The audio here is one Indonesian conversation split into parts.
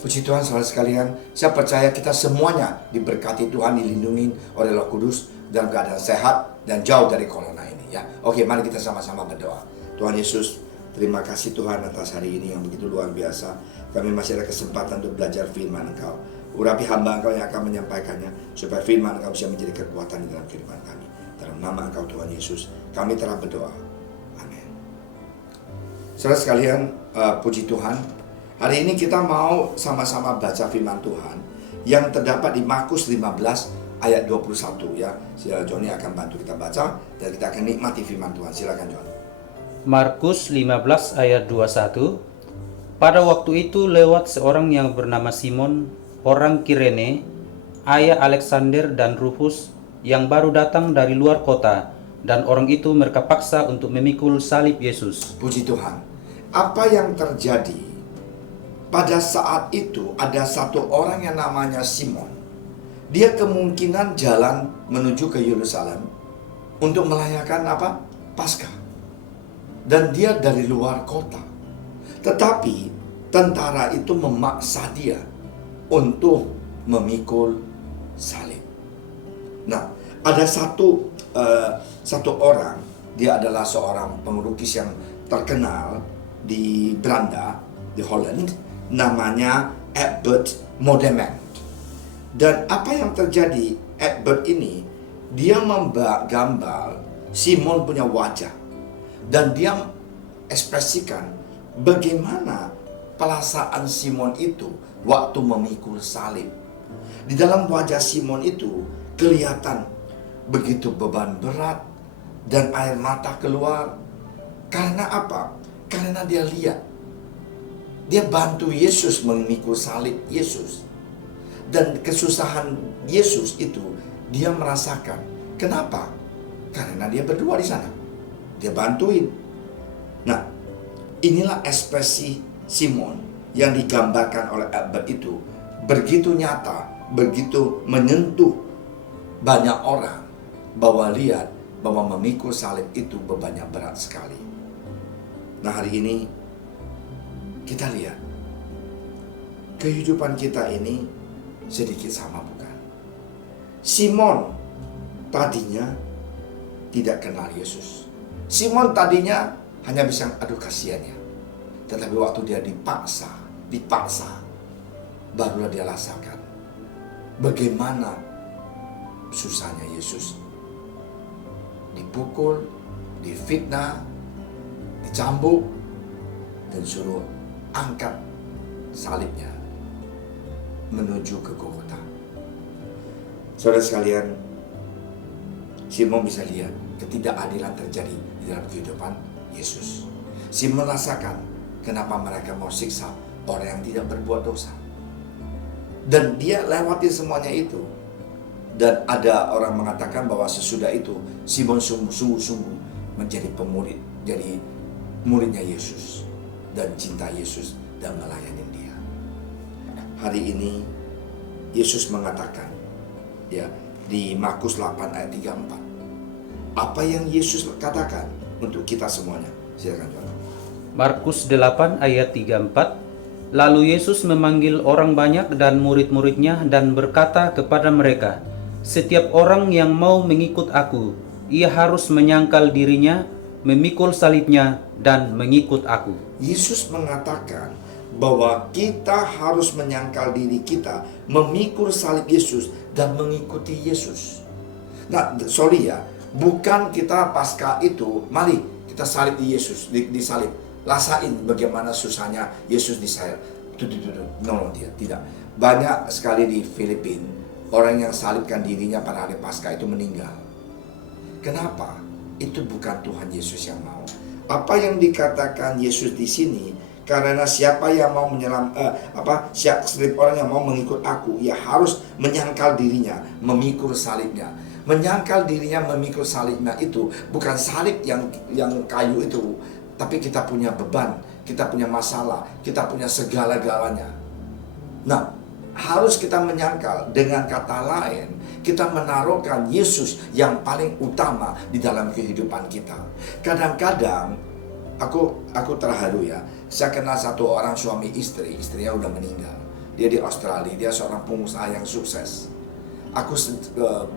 Puji Tuhan saudara sekalian, saya percaya kita semuanya diberkati Tuhan, dilindungi oleh Roh Kudus dalam keadaan sehat dan jauh dari corona ini ya. Oke, mari kita sama-sama berdoa. Tuhan Yesus, terima kasih Tuhan atas hari ini yang begitu luar biasa. Kami masih ada kesempatan untuk belajar firman Engkau. Urapi hamba Engkau yang akan menyampaikannya, supaya firman Engkau bisa menjadi kekuatan di dalam kehidupan kami. Dalam nama Engkau Tuhan Yesus, kami telah berdoa. Amin. Saudara sekalian, puji Tuhan. Hari ini kita mau sama-sama baca firman Tuhan yang terdapat di Markus 15 ayat 21 ya. Johnny akan bantu kita baca dan kita akan nikmati firman Tuhan. Silakan John. Markus 15 ayat 21. Pada waktu itu lewat seorang yang bernama Simon, orang Kirene, ayah Alexander dan Rufus, yang baru datang dari luar kota, dan orang itu mereka paksa untuk memikul salib Yesus. Puji Tuhan. Apa yang terjadi? Pada saat itu ada satu orang yang namanya Simon. Dia kemungkinan jalan menuju ke Yerusalem untuk merayakan apa? Paskah. Dan dia dari luar kota. Tetapi tentara itu memaksa dia untuk memikul salib. Nah, ada satu orang, dia adalah seorang pengelukis yang terkenal di Belanda, di Holland, namanya Edward Modeman. Dan apa yang terjadi, Edward ini dia gambar Simon punya wajah, dan dia ekspresikan bagaimana perasaan Simon itu waktu memikul salib. Di dalam wajah Simon itu kelihatan begitu beban berat dan air mata keluar. Karena apa? Karena dia lihat, dia bantu Yesus memikul salib Yesus. Dan kesusahan Yesus itu dia merasakan. Kenapa? Karena dia berdua di sana. Dia bantuin. Nah, inilah ekspresi Simon yang digambarkan oleh Albert itu. Begitu nyata, begitu menyentuh banyak orang. Bahwa lihat bahwa memikul salib itu bebannya berat sekali. Nah, hari ini kita lihat, kehidupan kita ini sedikit sama bukan? Simon tadinya tidak kenal Yesus. Simon tadinya hanya bisa, aduh kasihannya. Tetapi waktu dia dipaksa, barulah dia rasakan bagaimana susahnya Yesus. Dipukul, difitnah, dicambuk, dan suruh angkat salibnya menuju ke Golgota. Saudara sekalian, Simon bisa lihat ketidakadilan terjadi di dalam kehidupan Yesus. Simon merasakan kenapa mereka mau siksa orang yang tidak berbuat dosa. Dan dia lewati semuanya itu. Dan ada orang mengatakan bahwa sesudah itu Simon sungguh-sungguh menjadi pemurid, jadi muridnya Yesus, dan cinta Yesus dan melayani dia. Hari ini Yesus mengatakan ya di Markus 8 ayat 34. Apa yang Yesus katakan untuk kita semuanya? Silakan Tuhan. Markus 8 ayat 34. Lalu Yesus memanggil orang banyak dan murid-muridnya dan berkata kepada mereka, "Setiap orang yang mau mengikut aku, ia harus menyangkal dirinya, memikul salibnya, dan mengikut aku." Yesus mengatakan bahwa kita harus menyangkal diri kita, memikul salib Yesus, dan mengikuti Yesus. Nah, sorry ya, bukan kita pasca itu, mari kita salib di Yesus, disalib. Rasain bagaimana susahnya Yesus disalib. No, tidak. Banyak sekali di Filipina, orang yang salibkan dirinya pada hari Paskah itu meninggal. Kenapa? Itu bukan Tuhan Yesus yang mau. Apa yang dikatakan Yesus di sini, karena siapa yang mau setiap orang yang mau mengikut aku, ia harus menyangkal dirinya, memikul salibnya. Menyangkal dirinya, memikul salibnya itu bukan salib yang kayu itu, tapi kita punya beban, kita punya masalah, kita punya segala-galanya. Nah, harus kita menyangkal. Dengan kata lain, kita menaruhkan Yesus yang paling utama di dalam kehidupan kita. Kadang-kadang aku terharu ya. Saya kenal satu orang suami istri, istrinya udah meninggal. Dia di Australia, dia seorang pengusaha yang sukses. Aku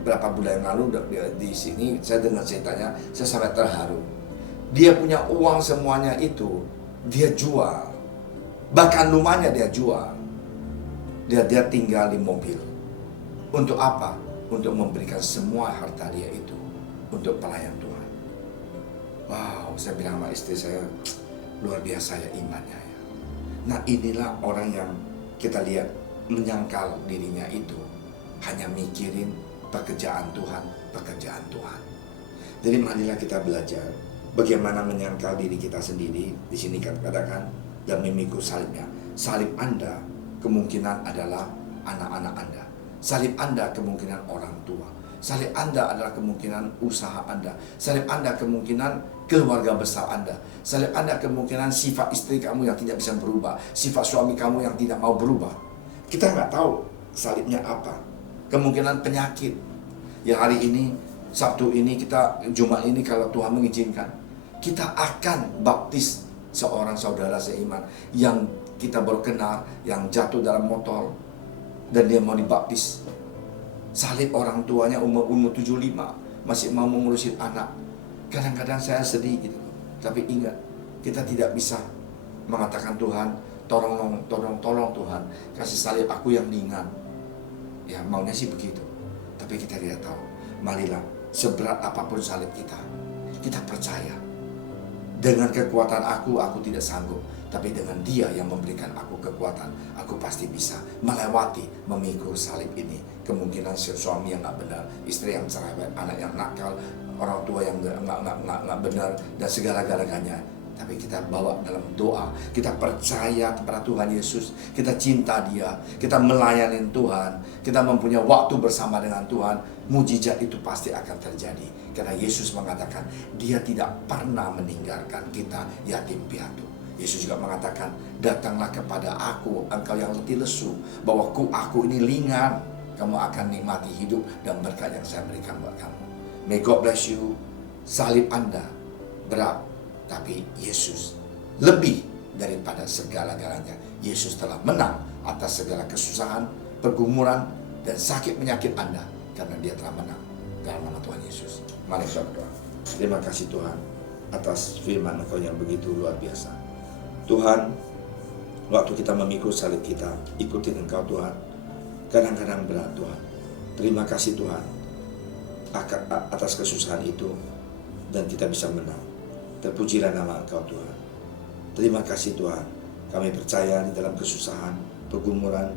berapa bulan yang lalu di sini, saya dengar ceritanya, saya sangat terharu. Dia punya uang semuanya itu, dia jual. Bahkan rumahnya dia jual. Dia tinggal di mobil. Untuk apa? Untuk memberikan semua harta dia itu untuk pelayan Tuhan. Wow, saya bilang sama istri saya, luar biasa ya imannya ya. Nah inilah orang yang kita lihat menyangkal dirinya itu hanya mikirin pekerjaan Tuhan, pekerjaan Tuhan. Jadi marilah kita belajar bagaimana menyangkal diri kita sendiri. Di sini katakan dan memikul salibnya. Salib Anda kemungkinan adalah anak-anak Anda. Salib Anda kemungkinan orang tua. Salib Anda adalah kemungkinan usaha Anda. Salib Anda kemungkinan keluarga besar Anda. Salib Anda kemungkinan sifat istri kamu yang tidak bisa berubah. Sifat suami kamu yang tidak mau berubah. Kita nggak tahu salibnya apa. Kemungkinan penyakit. Ya hari ini, Sabtu ini, Jumat ini kalau Tuhan mengizinkan, kita akan baptis seorang saudara seiman yang kita baru kenal, yang jatuh dalam motor dan dia mau dibaptis. Salib orang tuanya umur 75, masih mau mengurusin anak. Kadang-kadang saya sedih gitu. Tapi ingat, kita tidak bisa mengatakan Tuhan, tolong Tuhan, kasih salib aku yang ringan. Ya maunya sih begitu. Tapi kita tidak tahu. Marilah seberat apapun salib kita percaya. Dengan kekuatan aku tidak sanggup. Tapi dengan Dia yang memberikan aku kekuatan, aku pasti bisa melewati, memikul salib ini. Kemungkinan suami yang nggak benar, istri yang cerewet, anak yang nakal, orang tua yang nggak benar, dan segala-galanya. Tapi kita bawa dalam doa, kita percaya kepada Tuhan Yesus, kita cinta Dia, kita melayani Tuhan, kita mempunyai waktu bersama dengan Tuhan, mujizat itu pasti akan terjadi. Karena Yesus mengatakan, Dia tidak pernah meninggalkan kita yatim piatu. Yesus juga mengatakan, datanglah kepada aku, engkau yang letih lesu, bahwa aku ini ringan, kamu akan nikmati hidup dan berkat yang saya berikan buat kamu. May God bless you. Salib Anda berat, tapi Yesus lebih daripada segala-galanya. Yesus telah menang atas segala kesusahan, pergumulan, dan sakit penyakit Anda. Karena Dia telah menang dalam nama Tuhan Yesus. Mari kita berdoa. Terima kasih Tuhan atas firman Engkau yang begitu luar biasa. Tuhan, waktu kita memikul salib kita, ikutin Engkau Tuhan. Kadang-kadang berat Tuhan. Terima kasih Tuhan atas kesusahan itu, dan kita bisa menang. Terpujilah nama Engkau Tuhan. Terima kasih Tuhan. Kami percaya di dalam kesusahan, pergumulan,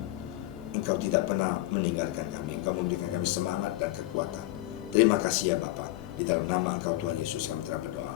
Engkau tidak pernah meninggalkan kami. Engkau memberikan kami semangat dan kekuatan. Terima kasih ya Bapa. Di dalam nama Engkau Tuhan Yesus kami telah berdoa.